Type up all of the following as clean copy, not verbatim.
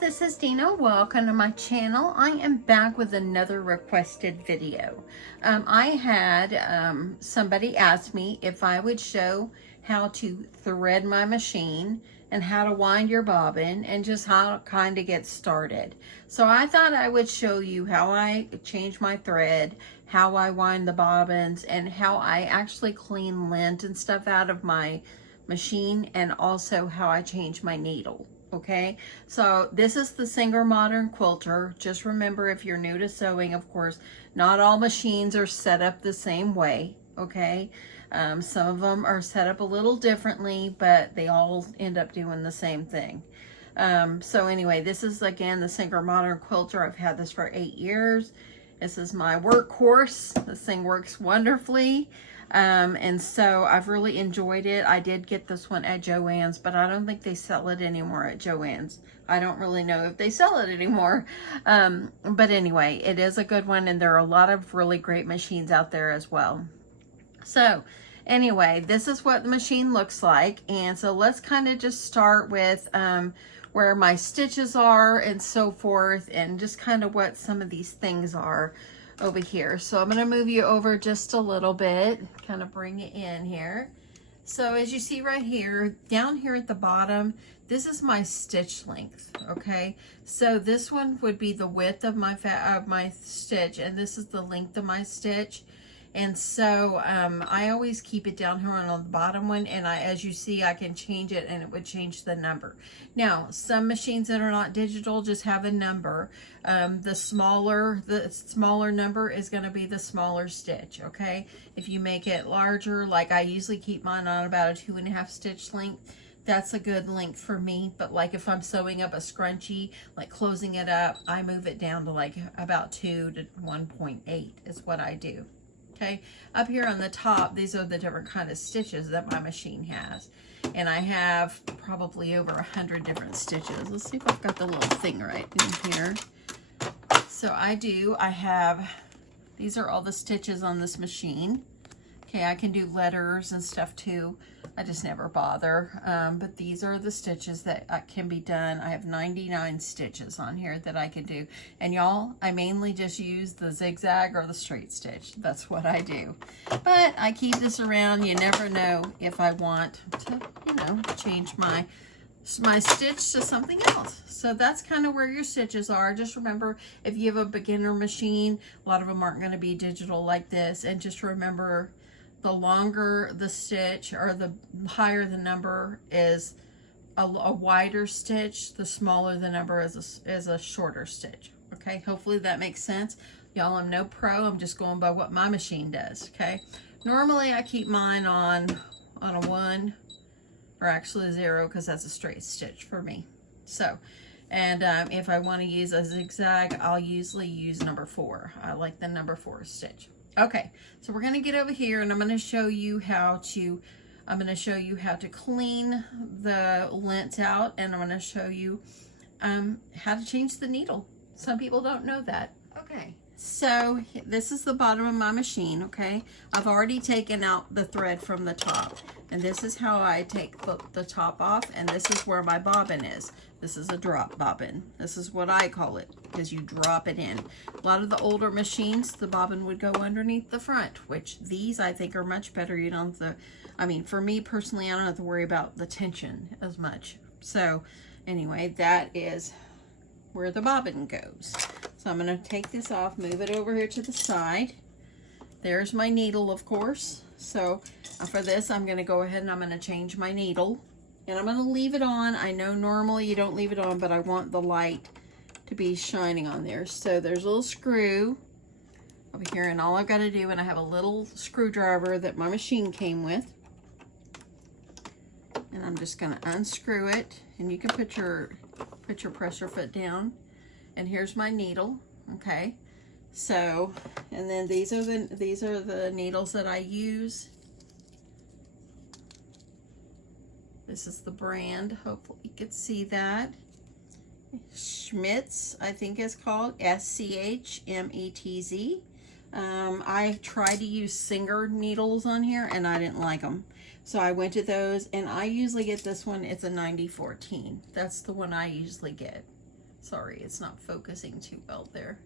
this is Dina. Welcome to my channel. I am back with another requested video. I had somebody ask me if I would show how to thread my machine and how to wind your bobbin and just how to kind of get started. So I thought I would show you how I change my thread, how I wind the bobbins, and how I actually clean lint and stuff out of my machine, and also how I change my needle. Okay, so this is the Singer Modern Quilter. Just remember, if you're new to sewing, of course, not all machines are set up the same way. Okay, some of them are set up a little differently, but they all end up doing the same thing. So anyway, this is again the Singer Modern Quilter. I've had this for 8 years. This is my workhorse. This thing works wonderfully. And so I've really enjoyed it. I did get this one at Joann's, but I don't think they sell it anymore at Joann's. I don't really know if they sell it anymore. But anyway, it is a good one, and there are a lot of really great machines out there as well. So anyway, this is what the machine looks like. And so let's kind of just start with where my stitches are and so forth, and just kind of what some of these things are over here. So I'm going to move you over just a little bit, kind of bring it in here. So as you see right here, down here at the bottom, this is my stitch length. Okay, so this one would be the width of my stitch, and this is the length of my stitch. And so I always keep it down here on the bottom one, and as you see, I can change it and it would change the number. Now, some machines that are not digital just have a number. The smaller number is going to be the smaller stitch. Okay, if you make it larger, like I usually keep mine on about a 2.5 stitch length, that's a good length for me. But like if I'm sewing up a scrunchie, like closing it up, I move it down to like about 2 to 1.8 is what I do. Okay, up here on the top, these are the different kind of stitches that my machine has. And I have probably over 100 different stitches. Let's see if I've got the little thing right in here. So I have, these are all the stitches on this machine. Okay, I can do letters and stuff too. I just never bother. But these are the stitches that can be done. I have 99 stitches on here that I can do. And y'all, I mainly just use the zigzag or the straight stitch. That's what I do. But I keep this around. You never know if I want to, change my stitch to something else. So that's kind of where your stitches are. Just remember, if you have a beginner machine, a lot of them aren't going to be digital like this. And just remember, the longer the stitch or the higher the number is a wider stitch, the smaller the number is a shorter stitch. Okay, hopefully that makes sense. Y'all, I'm no pro. I'm just going by what my machine does. Okay, normally I keep mine on a 1, or actually a 0, because that's a straight stitch for me. So, and if I want to use a zigzag, I'll usually use number 4. I like the number 4 stitch. Okay, so we're going to get over here, and I'm going to show you how to clean the lint out, and I'm going to show you how to change the needle. Some people don't know that. Okay, so this is the bottom of my machine. Okay, I've already taken out the thread from the top, and this is how I take the top off, and this is where my bobbin is. This is a drop bobbin. This is what I call it, because you drop it in. A lot of the older machines, the bobbin would go underneath the front, which these I think are much better. You don't have to, I mean, for me personally, I don't have to worry about the tension as much. So anyway, that is where the bobbin goes. So I'm going to take this off, move it over here to the side. There's my needle, of course. So for this, I'm going to go ahead and I'm going to change my needle. And I'm going to leave it on. I know normally you don't leave it on, but I want the light to be shining on there. So there's a little screw over here, and all I've got to do, and I have a little screwdriver that my machine came with. And I'm just going to unscrew it, and you can put your pressure foot down. And here's my needle. Okay. So, and then these are the needles that I use. This is the brand. Hopefully you can see that. Schmitz, I think it's called. SCHMETZ. I tried to use Singer needles on here, and I didn't like them. So I went to those, and I usually get this one. It's a 9014. That's the one I usually get. Sorry, it's not focusing too well there.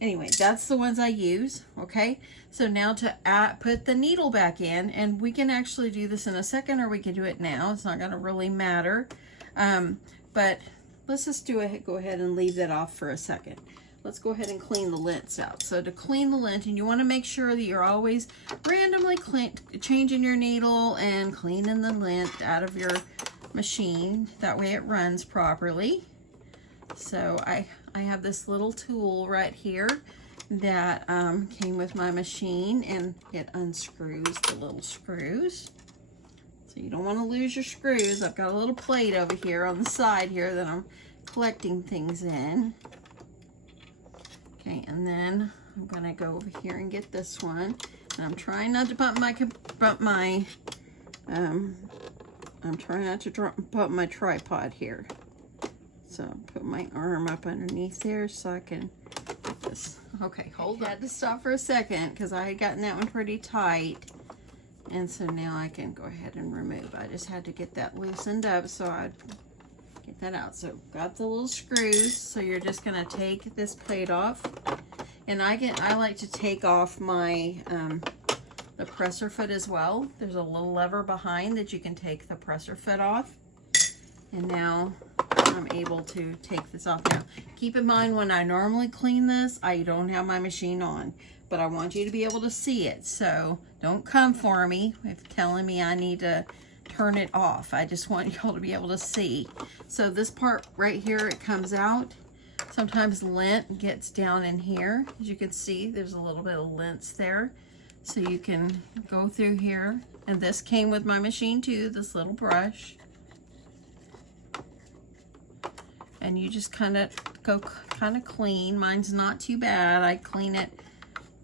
Anyway, that's the ones I use, okay? So now to put the needle back in, and we can actually do this in a second, or we can do it now. It's not gonna really matter. But let's just go ahead and leave that off for a second. Let's go ahead and clean the lints out. So to clean the lint, and you wanna make sure that you're always randomly changing your needle and cleaning the lint out of your machine. That way it runs properly. So I have this little tool right here that came with my machine, and it unscrews the little screws. So you don't want to lose your screws. I've got a little plate over here on the side here that I'm collecting things in. Okay, and then I'm gonna go over here and get this one. And I'm trying not to bump my tripod here. So put my arm up underneath there so I can get this. Okay, hold on. I had to stop for a second because I had gotten that one pretty tight. And so now I can go ahead and remove. I just had to get that loosened up so I'd get that out. So got the little screws. So you're just gonna take this plate off. And I like to take off my the presser foot as well. There's a little lever behind that you can take the presser foot off. And now I'm able to take this off. Now, keep in mind when I normally clean this, I don't have my machine on, but I want you to be able to see it. So don't come for me if telling me I need to turn it off. I just want y'all to be able to see. So this part right here, it comes out. Sometimes lint gets down in here. As you can see, there's a little bit of lint there. So you can go through here. And this came with my machine too, this little brush. And you just kind of go clean. Mine's not too bad. I clean it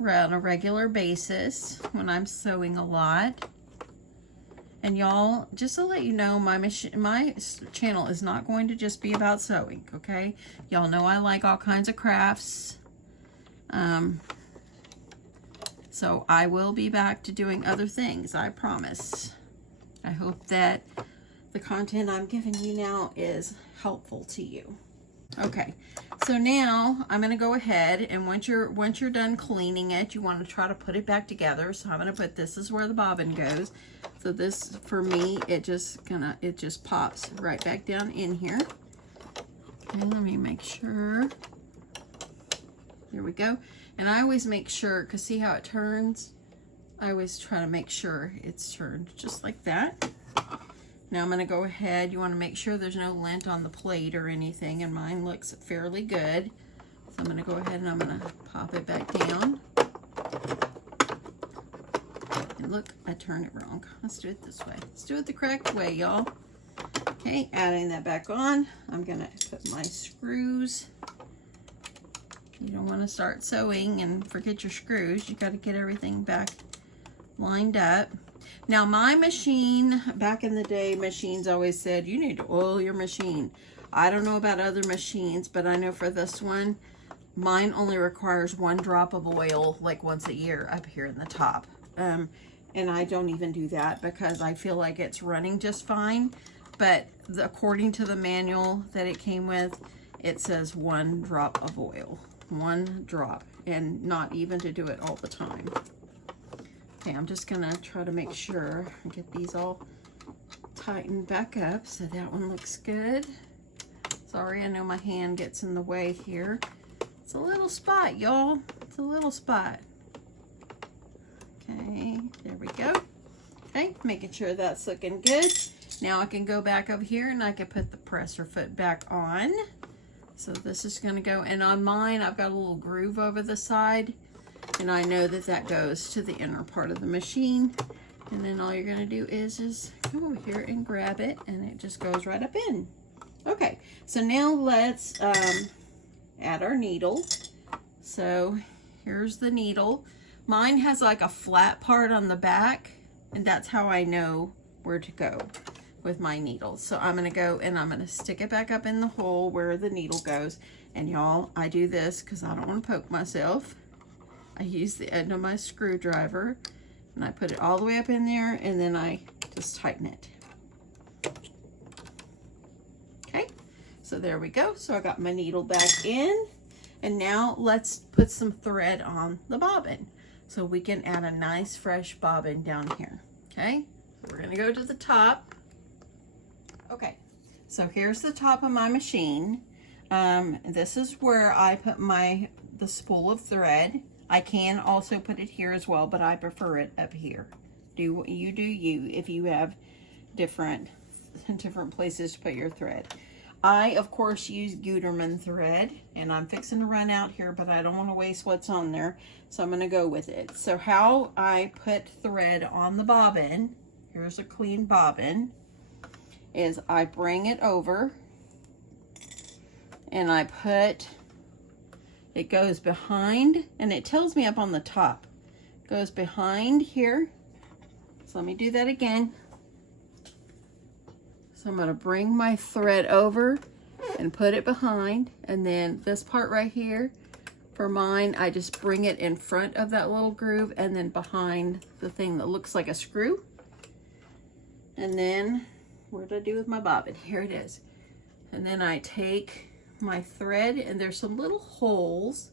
on a regular basis when I'm sewing a lot. And y'all, just to let you know, my channel is not going to just be about sewing, okay? Y'all know I like all kinds of crafts. So I will be back to doing other things, I promise. I hope that the content I'm giving you now is helpful to you. Okay, so now I'm going to go ahead, and once you're done cleaning it, you want to try to put it back together. So I'm going to put this is where the bobbin goes. So this, for me, it just pops right back down in here. Okay, let me make sure. Here we go. And I always make sure, because see how it turns? I always try to make sure it's turned just like that. Now I'm going to go ahead. You want to make sure there's no lint on the plate or anything, and mine looks fairly good. So I'm going to go ahead and I'm going to pop it back down. And look, I turned it wrong. Let's do it this way. Let's do it the correct way, y'all. Okay, adding that back on. I'm going to put my screws. You don't want to start sewing and forget your screws. You got to get everything back lined up. Now my machine, back in the day, machines always said, you need to oil your machine. I don't know about other machines, but I know for this one, mine only requires 1 drop of oil, like once a year up here in the top. And I don't even do that because I feel like it's running just fine. But according to the manual that it came with, it says 1 drop of oil. 1 drop, and not even to do it all the time. Okay, I'm just gonna try to make sure I get these all tightened back up so that one looks good. Sorry, I know my hand gets in the way here. It's a little spot, y'all. It's a little spot. Okay, there we go. Okay, making sure that's looking good. Now I can go back over here and I can put the presser foot back on. So this is gonna go, and on mine, I've got a little groove over the side. And I know that that goes to the inner part of the machine. And then all you're going to do is just come over here and grab it, and it just goes right up in. Okay, so now let's add our needle. So here's the needle. Mine has like a flat part on the back, and that's how I know where to go with my needle. So I'm going to go and I'm going to stick it back up in the hole where the needle goes. And y'all, I do this because I don't want to poke myself. I use the end of my screwdriver and I put it all the way up in there, and then I just tighten it. Okay, So there we go. So I got my needle back in, and now let's put some thread on the bobbin so we can add a nice fresh bobbin down here. Okay, we're gonna go to the top. Okay, so here's the top of my machine. This is where I put the spool of thread. I can also put it here as well, but I prefer it up here. Do you if you have different places to put your thread. I of course use Gutermann thread, and I'm fixing to run out here, but I don't want to waste what's on there, so I'm going to go with it. So how I put thread on the bobbin, here's a clean bobbin, is I bring it over and I put, it goes behind, and it tells me up on the top, it goes behind here. So let me do that again. So I'm going to bring my thread over and put it behind, and then this part right here for mine, I just bring it in front of that little groove and then behind the thing that looks like a screw. And then what did I do with my bobbin? Here it is. And then I take my thread, and there's some little holes.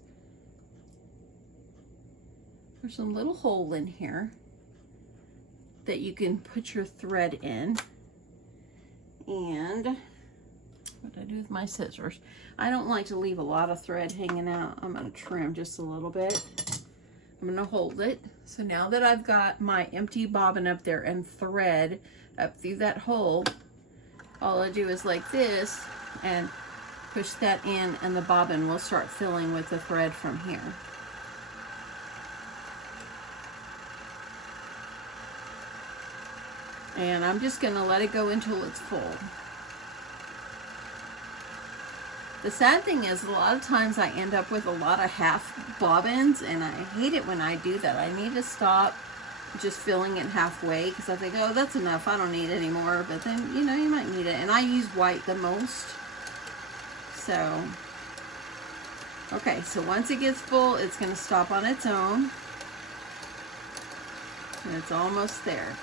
There's some little hole in here that you can put your thread in. And what did I do with my scissors? I don't like to leave a lot of thread hanging out. I'm going to trim just a little bit. I'm going to hold it. So now that I've got my empty bobbin up there and thread up through that hole, all I do is like this and push that in, and the bobbin will start filling with the thread from here. And I'm just going to let it go until it's full. The sad thing is, a lot of times I end up with a lot of half bobbins, and I hate it when I do that. I need to stop just filling it halfway, because I think, oh, that's enough, I don't need any more. But then, you know, you might need it. And I use white the most. So, okay, so once it gets full, it's going to stop on its own. And it's almost there.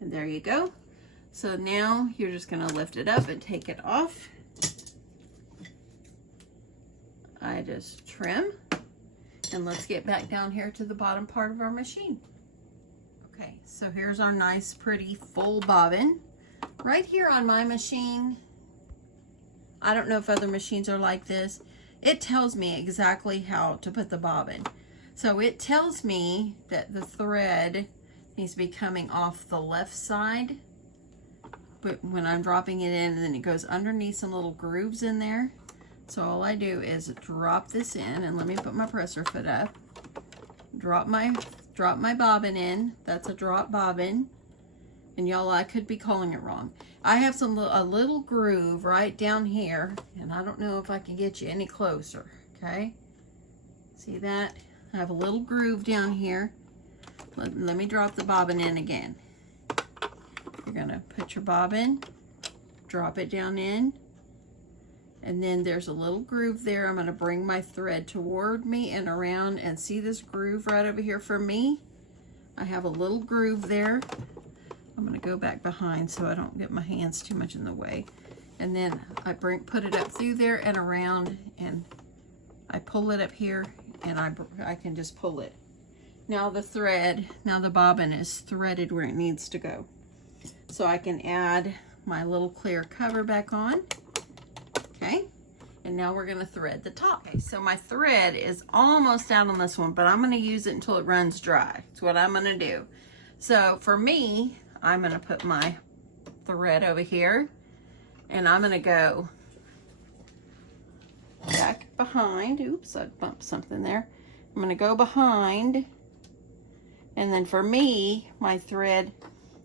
And there you go. So now you're just going to lift it up and take it off. I just trim, and let's get back down here to the bottom part of our machine. Okay, so here's our nice pretty full bobbin. Right here on my machine, I don't know if other machines are like this, it tells me exactly how to put the bobbin. So it tells me that the thread needs to be coming off the left side, but when I'm dropping it in, and then it goes underneath some little grooves in there. So all I do is drop this in, and let me put my presser foot up, drop my bobbin in. That's a drop bobbin, and y'all, I could be calling it wrong. I have a little groove right down here, and I don't know if I can get you any closer. Okay, see that? I have a little groove down here. Let me drop the bobbin in again. You're gonna put your bobbin, drop it down in, and then there's a little groove there. I'm gonna bring my thread toward me and around, and see this groove right over here for me? I have a little groove there. I'm gonna go back behind so I don't get my hands too much in the way. And then I put it up through there and around, and I pull it up here, and I can just pull it. Now the bobbin is threaded where it needs to go. So I can add my little clear cover back on. Okay, and now we're gonna thread the top. Okay, so my thread is almost out on this one, but I'm gonna use it until it runs dry. That's what I'm gonna do. So for me, I'm gonna put my thread over here, and I'm gonna go back behind. Oops, I bumped something there. I'm gonna go behind, and then for me, my thread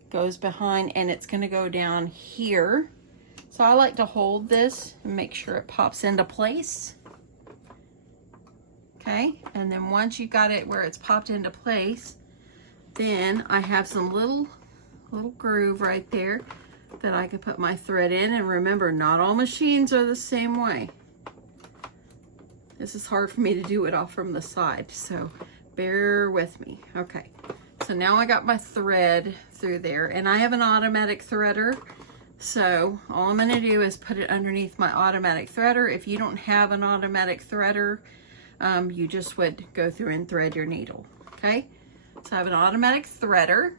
goes behind, and it's gonna go down here. So I like to hold this and make sure it pops into place. Okay, and then once you got it where it's popped into place, then I have some little groove right there that I can put my thread in. And remember, not all machines are the same way. This is hard for me to do it all from the side, so bear with me. Okay, so now I got my thread through there. And I have an automatic threader, so all I'm going to do is put it underneath my automatic threader. If you don't have an automatic threader, you just would go through and thread your needle. Okay, so I have an automatic threader,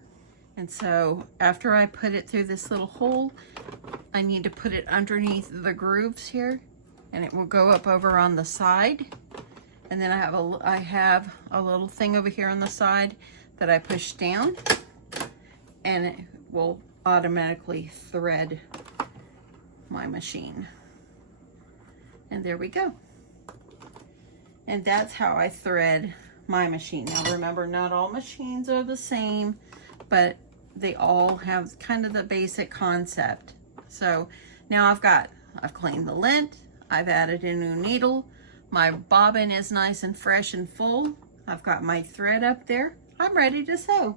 and so after I put it through this little hole, I need to put it underneath the grooves here, and it will go up over on the side. And then I have a little thing over here on the side that I push down, and it will automatically thread my machine. And there we go. And that's how I thread my machine. Now remember, not all machines are the same, but they all have kind of the basic concept. So now I've cleaned the lint, I've added a new needle, my bobbin is nice and fresh and full, I've got my thread up there, I'm ready to sew.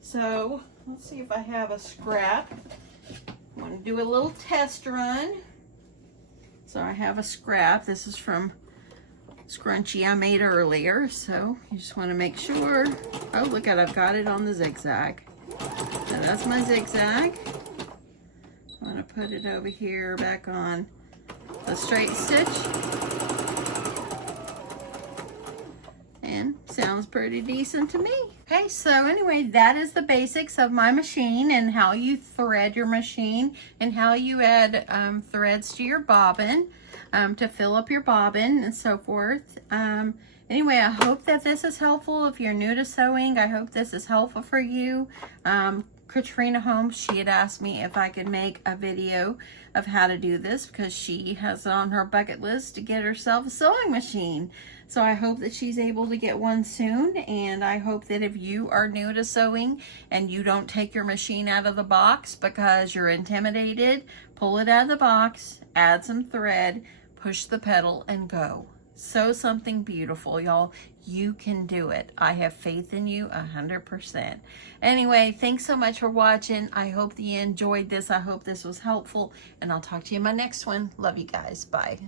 So let's see if I have a scrap. I want to do a little test run. So I have a scrap. This is from scrunchie I made earlier, so you just want to make sure. Oh, look at, I've got it on the zigzag. Now that's my zigzag. I'm going to put it over here back on the straight stitch. And sounds pretty decent to me. Okay, so anyway, that is the basics of my machine and how you thread your machine and how you add threads to your bobbin to fill up your bobbin and so forth. Anyway, I hope that this is helpful. If you're new to sewing, I hope this is helpful for you. Katrina Holmes, she had asked me if I could make a video of how to do this because she has it on her bucket list to get herself a sewing machine. So I hope that she's able to get one soon, and I hope that if you are new to sewing and you don't take your machine out of the box because you're intimidated, pull it out of the box, add some thread, push the pedal, and go. Sew something beautiful, y'all. You can do it. I have faith in you 100%. Anyway, thanks so much for watching. I hope that you enjoyed this. I hope this was helpful, and I'll talk to you in my next one. Love you guys. Bye.